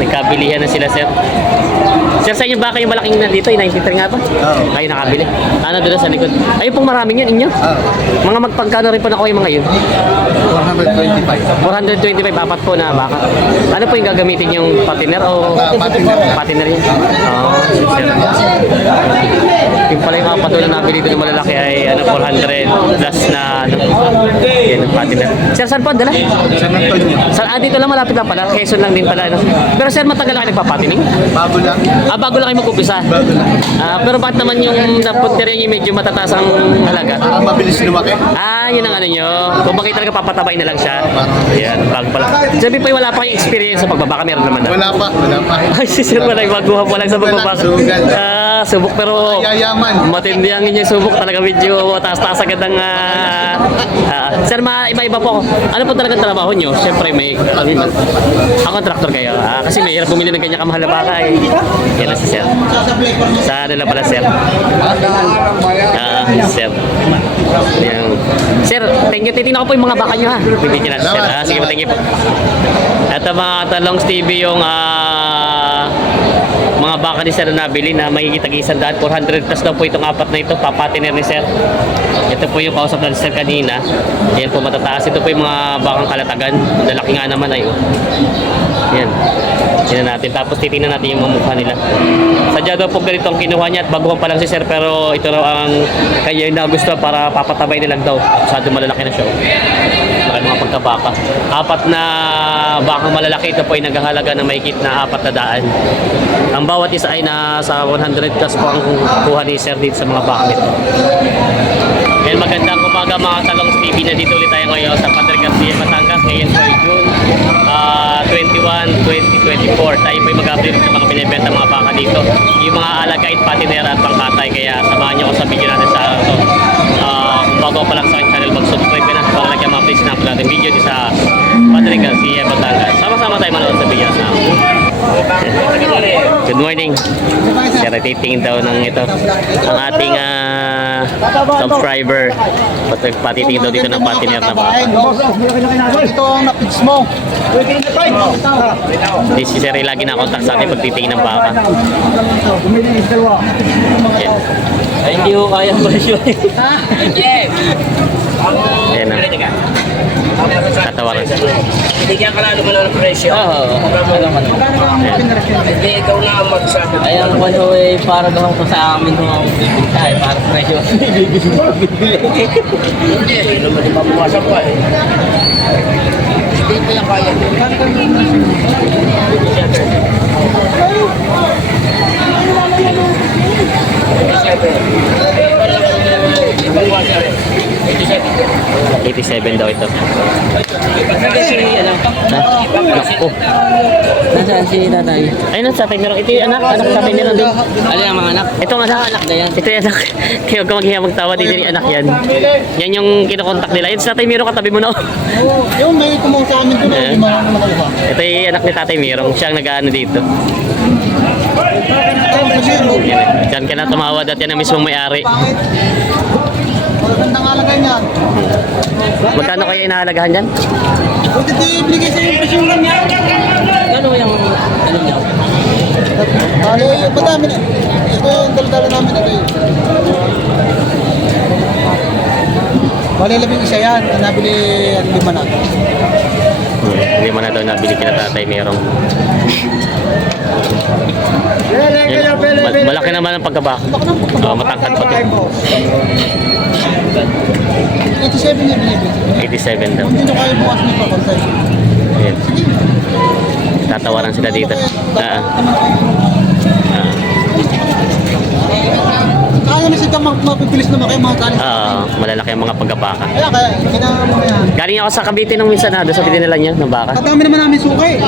Nagkabilihan na sila, sir. Sir, sa inyo baka yung malaking nandito, yung 93 nga ba? Oo. Kayo nakabili. Ano doon sa likod? Ayun pong maraming yun, inyo? Oo. Mga magpagkano rin po na ko yung mga yun? 425. 425, apat po na baka. Ano po yung gagamitin yung patiner o? Patiner. Patiner yun? Oo, sir. Yung pala yung mga patulang nabili doon ng malalaki ay ano, 400 plus na ano. Yan ang patiner. Sir, saan po ang dala? San Antonio. Dito lang, malapit lang pala. Quezon lang din pala. Ano. Pero sir, matagal na kayo nagpapatining? Bago lang. Bago lang kayo mag-umpisa? Bago lang. Pero bakit naman yung napuntir yung medyo matataas ang halaga? Para mabilis lumaki. Yun ang ano nyo. Kung bakit talaga papatabay na lang siya. Ayan, bago pala. Sabi po, wala pa kayong experience sa pagbabaka. Meron naman na. Wala pa. Ay, si sir, wala. Baguhan pa lang sa pagbabaka. Sugal. Subok pero Yayaman. matindi ang inyong subok. Talaga medyo taas-taas agad ang... sir, iba-iba po ako. Ano po talagang trabaho nyo? Siyempre, may... contractor kayo. Kasi may hirap bumili ng ganyan kamahal na baka eh. Yan na si sir. Sa ano lang pala, sir? Sir. Yan. Sir, thank you. Titignan ko po yung mga baka nyo ha. Bibigyan natin sir. Sige po, thank you po. Ito mga Talongs TV yung mga baka ni sir na nabili na makikita k-100, 400 plus daw po itong apat na ito, papatiner ni sir. Ito po yung kausap na sir kanina. Yan po matataas. Ito po yung mga bakang kalatagan. Ang lalaki nga naman ay yan. Tingnan natin. Tapos titingnan natin yung mga mukha nila. Sadya daw po ganito ang kinuha niya at baguhan pa lang si sir pero ito raw ang kaya yung nagusto para papatabay nilang daw. Masyado malalaki na siya. Laki mga pagkabaka. Apat na bakang malalaki. Ito po ay naghahalaga ng mahigit na 400. Ang bawat isa ay nasa 100 plus po ang kuha ni sir dito sa mga baka nito. And magandang umaga mga Talongs TV. Nandito ulit tayo ngayon sa Padre Garcia, Batangas. Ngayon po ay June 21, 2024. Tayo po ay mag-update ng mga binibenta mga baka dito. Yung mga alagait, patinera at pangkatay. Kaya samahan nyo ko sa video natin sa ito. Kung bago pa lang sa aking channel, mag-subscribe ka na. Para lagyan mga please na natin video dito sa Padre Garcia, Batangas. Sama-sama tayo manood sa video na. Good morning. Sir, titingin daw ng ito ang ating subscriber. Patitingin daw dito ng patiner na baka. Ito ang napits mo. This si Sir lagi na contact sa akin pag titingin ng baka. Yan. Ay, hindi ko kaya presyo. Yan na. Tatawaran siya. Bigyan ka lang naman ng presyo. Oo. Hindi, ikaw na ang magsabi. Ay, ang kwento ay para daw ko sa amin kung ako bibigyan. Ay, para presyo. Hindi, hindi naman ipapuwasan pa eh. Hindi ko yung kaya. Ipapuwasan eh. 87 daw ito. Naku. Nasaan si tatay? Ayun sa tatay meron. Ito yung anak sa tatay meron din. Ano yung mga anak? Itong anak na yan. Ito yung anak. Kaya huwag ka maghiya magtawa dito yung anak yan. Yan yung kinokontak nila. Ito sa tatay meron katabi mo na. Yung may tumawag sa amin doon. Hindi mo nakuha. Ito yung anak ni tatay Mirong. Siya ang nag-ano dito. Yan. Diyan ka na tumawad at yan ang mismong may-ari. Magandang alagay niya. Magkano kaya inahalagahan dyan? Buti di ibigay sa yung presyong niya. Gano'n yung ano niya? Bale, madami na. Ito yung dala-dala namin. Ito yun. Bale, 11 yan. Nabili 5 na. Hindi mo na daw nabili kina tatay Mirong. Malaki naman ang pagkabaka. Matangkad pati. 87 yan binibili. 87 daw. Kung hindi nyo kayo bukas niyo pa, konsay. Ayan. Tatawaran sila dito. Kaya na sila mapipilis naman kayo mga kanin. Malalaki ang mga pagkabaka. Kaya, kailangan mo na yan. Galing ako sa Cavite nung minsan doon sa nila niya ng baka. Katami naman namin sukay.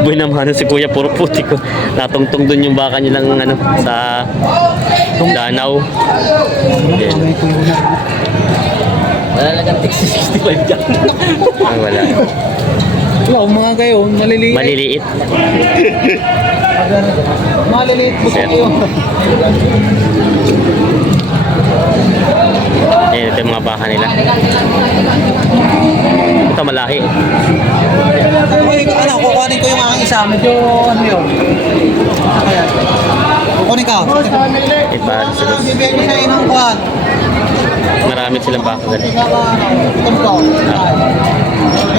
Buhay naman si Kuya, puro puti ko. Natungtong doon yung baka nilang ano, sa Danau. Ayan. Wala lang 65 dyan. Wala. Wala, mga kayo, maliliit. Maliliit. Maliliit po Sir. kayo. Ayan, ito yung mga baka nila. Ito malahi. Ano, kukunin ko yung aking isa. Medyo ano yun. Ayan. Kukunin ka. Iba, Bibigyan sa inang kuhan. marami silang baka dali. Ito.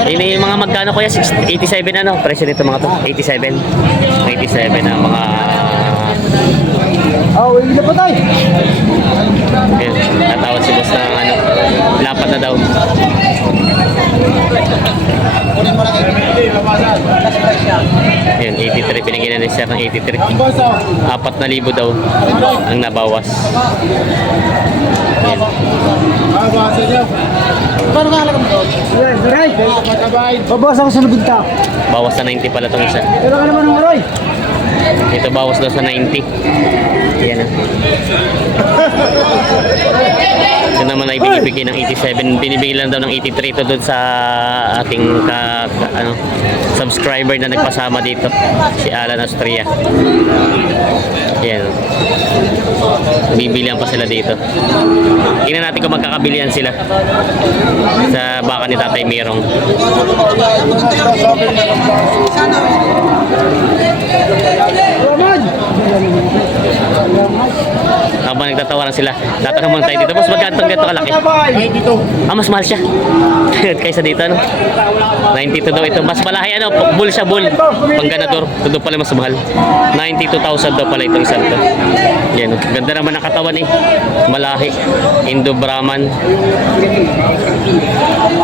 Yung mga magkano kuya? 87 ano? Presyo nito mga to? 87. 87 na mga... Oh, hindi pa tayo. Ayan, natawad si boss ng ano, lapat na daw. Kunin mo lang ito. Last price yan. Ayan, 83. Pinigyan na ni sir ng 83. 4,000 daw ang nabawas. Ayan. Paano ka halaga mo doon? Aray! Babawas ako sa lubid ka. Bawas sa 90 pala itong isa. Pero ka naman ng aray. Ito bawas daw sa 90. Ayan ah. Ito naman ay binibigay ng 87. Binibigay lang daw ng 83 ito doon sa ating subscriber na nagpasama dito. Si Alan Austria. Ayan. Bibilihan pa sila dito. Tingnan natin kung magkakabilihan sila sa baka ni Tatay Mirong. Habang nagtatawaran sila, tatanong muna tayo dito. Boss, magkano ganito kalaki? Ah, mas mahal siya. Kaysa dito, ano? 92 daw ito. Mas malahi, ano? Bull siya, bull. Pangganador. Ito daw pala mas mahal. 92,000 daw pala itong isang to. Yan. Ganda naman ang katawan eh. Malahi. Indo Brahman.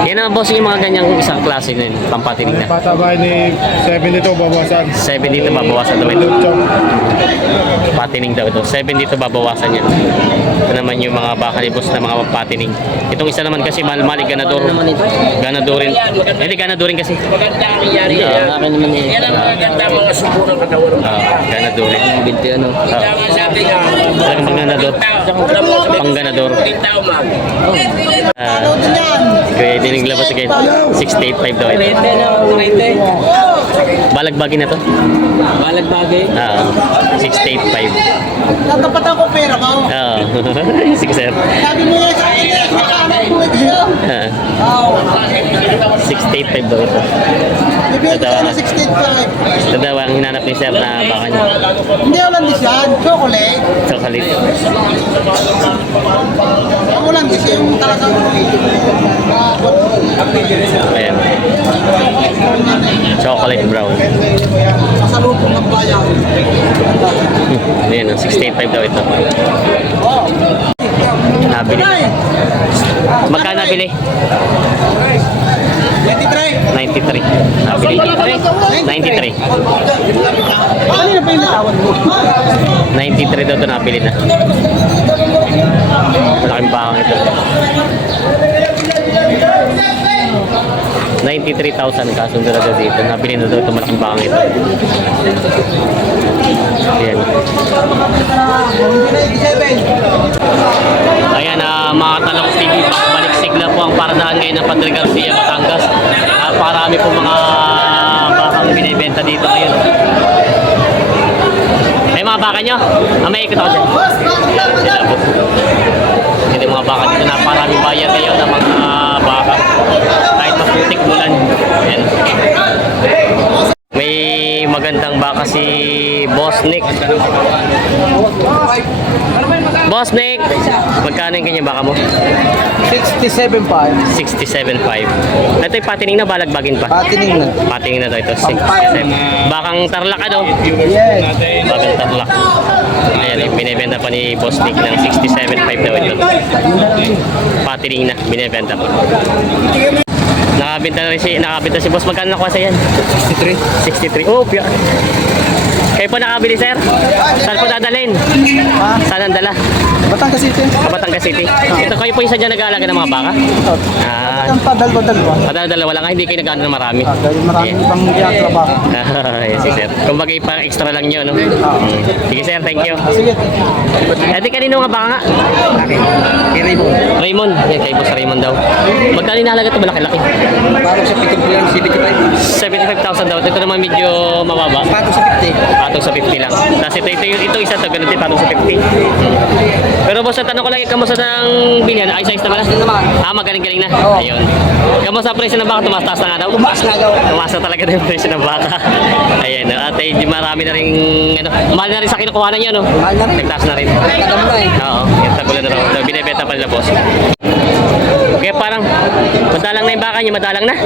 Yan naman, boss, yung mga ganyang isang klase na yun. Pampatinig na. Patabay ni 7 dito, babawasan. 7 dito babawasan daw ito. Luchong. Patining daw ito. 7 dito babawasan yan. Ito naman yung mga baka ni boss na mga patining. Itong isa naman kasi mahal-mahal, ganador. Ganadorin. Hindi, ganadorin kasi. Maganda ang nangyari yan. Akin naman eh. Yan ang maganda mga subo ng katawan. Ganadorin. Binti ano. Ah, Sabi nga. talagang mga ganador. Pangganador. Tao ma'am. Kaya diniglabas sa 68.5 daw ito. Rete na. Rete. Balagbagin na to. Balagbagay. 68.5. Natapatan ko pera ko. Sige sir. Sabi mo yan sa akin, nakakanak mo ito. Ah, Oo. 68.5 daw ito. Bibigyan ko sana 65. Ito daw ang hinanap ni sir na baka niya. Hindi Hollandis yan. Chocolate. Chocolate. Ang Hollandis yung talagang Ayan. Chocolate brown. kasalubong ng bayan. Ayan, 68.5 daw ito. Nabili na. Magkano nabili? 23. 93. Nabili. 93. Kanina pa yung natawad mo? 93 daw ito nabili na. Malaking bakang ito. 93,000 kasundo na daw dito. Nabili na daw ito malaking bakang ito. Ayan. Ayan, mga Talong TV, balik sigla po ang paradahan ngayon ng Padre Garcia, Batangas. Parami po mga bakang binibenta dito ngayon. May mga baka nyo? May ikot ako dyan. Sila po. Hindi mga baka dito, naparami bayan ngayon ng mga baka. Kahit maputik bulan. Ayan. May magandang baka si Boss Nick. Boss Nick, magkano yung kanyang baka mo? 67.5. 67.5. Ito yung patining na, balagbagin pa. Patining na. Patining na daw ito, 67. Bakang tarlak ano? Yes. Bakang tarlak. Ayan, binibenta pa ni Boss Nick ng 67.5 daw ito. Patining na, binibenta pa. Nakabenta si Boss. Magkano nakuha sa yan? 63. 63. Oh, piya. Kayo po nakabili, sir? Saan po dadalhin? Saan ang dala? Batangas City. Batangas City. Ito kayo po isa dyan nag-aalaga ng mga baka? Ang padalwa-dalwa. Dalawa lang, hindi kayo nag-aano ng marami. Dahil marami pang trabaho. Yes, sir. Kung bagay pa extra lang nyo, no? Sige, sir. Thank you. Sige. Ate, kanino nga baka nga? Raymond. Yan, kay Boss Raymond daw. Magkano inahalaga ito? Malaki-laki. Parang sa 75. 75,000 daw. Ito naman medyo mababa. Pato sa 50. Patong sa 50 lang. Tapos ito isa to, ganun din, patong sa 50. Pero boss, tanong ko lang, kamusta ng bilyan? Ayos naman na? naman. Magaling-galing na. Oo. Ayun. Kamusta ang presyo ng baka? Tumaas na nga daw? Tumaas na daw. Tumaas na talaga din yung presyo ng baka. Ayan. At di marami na rin, mahal na rin sa kinukuhanan niya, no? Mahal na rin. Nagtaas na rin. Nagtaas na eh. Oo. Yung tagulan na raw. So, binibenta pa nila, boss. Kaya parang, madalang na yung baka niya, madalang na.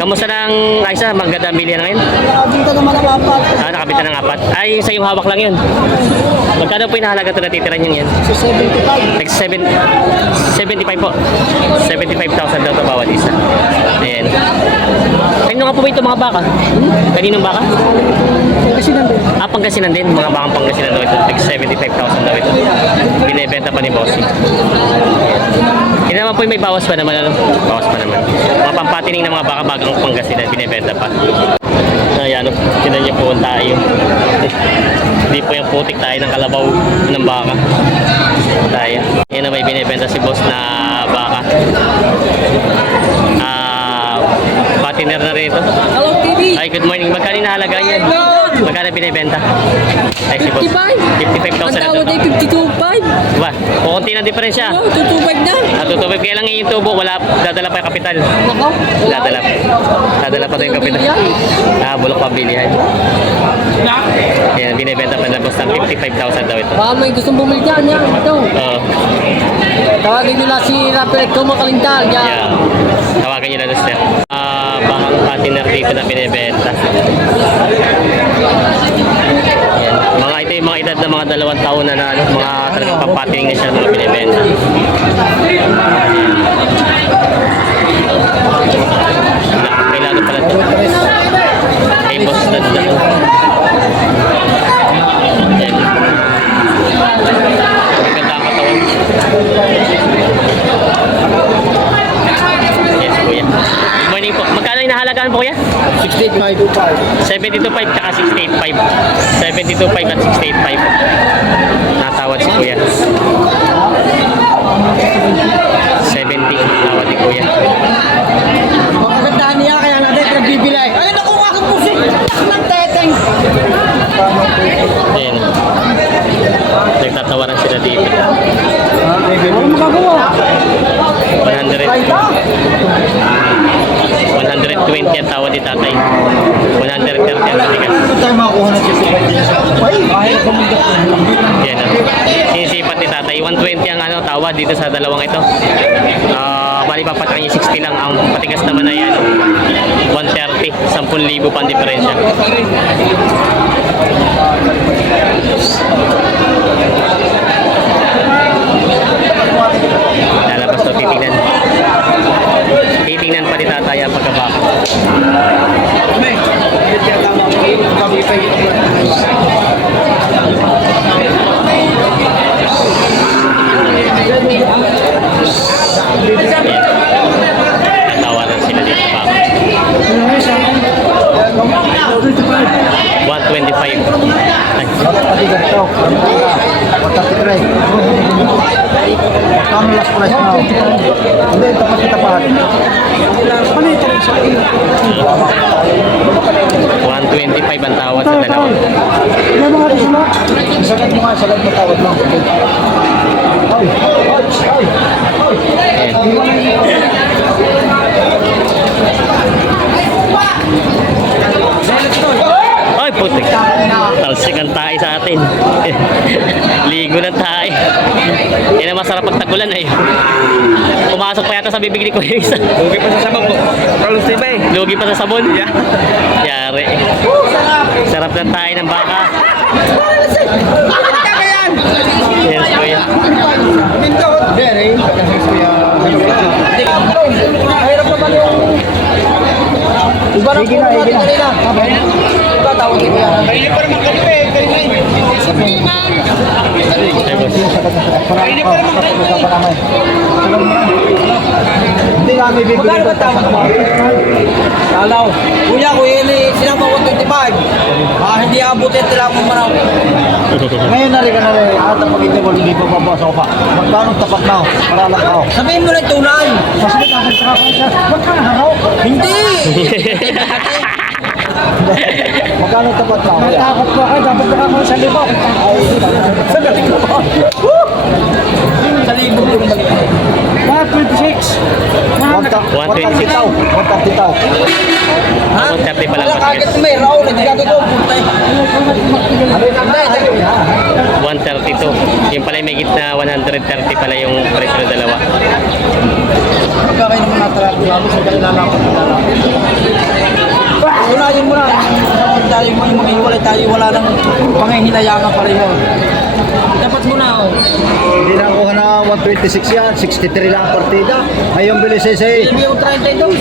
Kamusta ng Aisa? Maganda ang bilyan ngayon? Dito naman ang apat. Nakabita ng 4. Ay, sa yung hawak lang yun. Magkano po yung nahalaga ito natitiran yung yan? So 75. Like 75 po. 75,000 daw ito bawat isa. Ayan. Kanino nga po ba ito mga baka? Kaninong baka? Kasi nandun. Pangasinan din. Mga bakang Pangasinan daw ito. Like 75,000 daw ito. Binibenta pa ni Bossy. Hindi naman po yung may bawas pa naman. Ano? Bawas pa naman. Mga pampatining ng mga baka bagang Pangasinan. Binibenta pa. Ayan, tinan niyo po tayo. Hindi po yung putik tayo ng kalabaw ng baka. Tayo. Yan na may binibenta si boss na baka. Patiner na rin ito. Hello, TV. Ay, good morning. Magkano nahalaga yan? Magkano binibenta? Ay, si boss. 55,000 na Tawad ay ito. 52.5. Diba? Kukunti ng diferensya. Oh, 225 na. Natutubig kaya lang yung tubo. Wala, dadala pa yung kapital. Nako. Dadala. Dadala pa ito yung kapital. Bulok pa bilihan. Yan, binibenta pa na boss ng 55,000 daw ito. Baka may gustong bumili dyan. Yan, ito. Oo. Tawagin nila si Rafael Kumakalintang. Yan. Yeah. Tawagan nyo na doon sir. Bakang patiner dito na binibenta. Yan. Ito yung mga edad na mga 2 taon na ano, mga talagang papatining na siya mga binibenta. Kailangan pala ito. Hey boss, that's the yan. Maganda ang katawan. Yes, kuya. Good morning po. Magkano yung nahalagaan po, kuya? 72.5 tsaka 68.5. 72.5 at 68.5. Natawad si kuya. 70. Natawad ni kuya. Magkagandahan niya kaya natin nagbibilay. Ay, naku, aking pusik. Nang teteng. Ayan. Nagtatawaran sila dito. Ano magagawa? 120 ang tawad ni tatay. 130 ang matigas. Ito tayo makakuha ng 65. Ay, kahit kumigap. Yan. Sinisipat ni tatay. 120 ang tawad dito sa dalawang ito. Bali papatang yung 60 lang. Ang patigas naman ay 130. 10,000 pa ang diferensya. Lalabas to, titingnan. Titingnan pa ni tatay ang pagkabaka. Tatawaran sila dito pa. 125. Ay. Kami last price now. Hindi, tapat kita pa. Panito rin sa 125 ang tawad sa dalawa. Yan mga risula. Sagad mo nga, sagad mo tawad mo. Ay, ay, ay. Ay, putik. Talsik ang tayo sa atin. Ligo ng tayo. Yan ang masarap pag tagulan ay. Pumasok pa yata sa bibig ni Kuya isa. Lugi pa sa sabag po. Carlos Tibay. Lugi pa sa sabon. Yari. Sarap ng tayo ng baka. Yes, Kuya. Hirap naman yung... Iba na po natin kanina. Iba tawag dito yan. Ay, boss. Hindi namin bibigyan ko tama. Salaw. Kuya, kuya ini sinama ko 25. Hindi abutin sila mo manaw. Ngayon na rin ka na rin. At ang pag-ito ko, hindi pa babasa ko pa. Magkano tapat na? Maralak ako. Sabihin mo na tunay. Sasabi ka sa kakasya. Huwag ka na haraw. Hindi. Magkano tapat ka? Takot po kayo, dapat baka ako sa libo. Sa galing ko po. Sa libo yung mali. 126. 130 tao. 130 tao. Ha? 130 pa lang Wala Patigas. kagad may raw, nagkagad ko. Puntay. Hindi, 132. Yung pala may gitna 130 pala yung presyo ng dalawa. Pagka kayo naman natalaki namin, sa kakilala ko. Unahin mo na. Tayo mo yung maghiwalay tayo, wala nang pangihinayangan pa rin yun. Dapat mo na, oh. Hindi na kuha na 126 yan, 63 lang ang partida. Ngayon bili siya Hindi yung 32.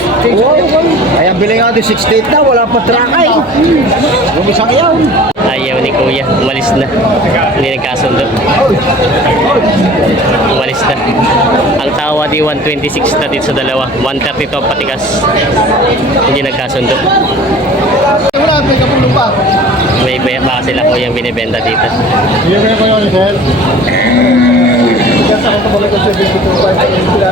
Ay, ang bili nga doon 68 na, wala pa trakay. Yung isang yaw. Ayaw ni Kuya. Umalis na. Hindi nagkasundo. Umalis na. Ang tawa di 126 na dito sa dalawa. 132 ang Patigas. Hindi nagkasundo. May baya pa sila Kuya yung binibenta dito. Yung ko yun, sir. Kasi ako tabalik ko sa 22.5.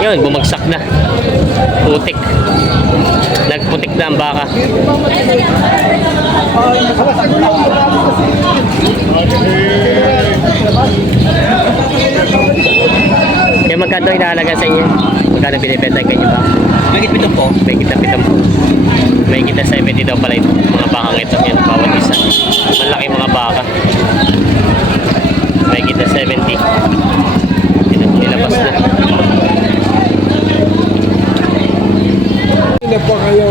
Yun, bumagsak na. Putik. Nagputik na ang baka. Kaya magkano inahalaga sa inyo? Magkano binibenta kayo ba? Magit pitong po. May kita 70. May kita 70 daw pala ito. Mga bakang ito. Yan, bawat isa. Malaki mga baka. May kita 70. Nilabas na. Hindi pa kayo.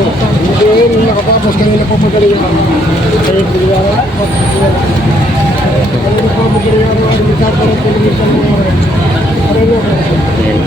Hindi nakapapos kanina po magaling ako. Kayo pilihan. Kanina po magaling ako. Ang misal pa rin pilihan mo. Yan.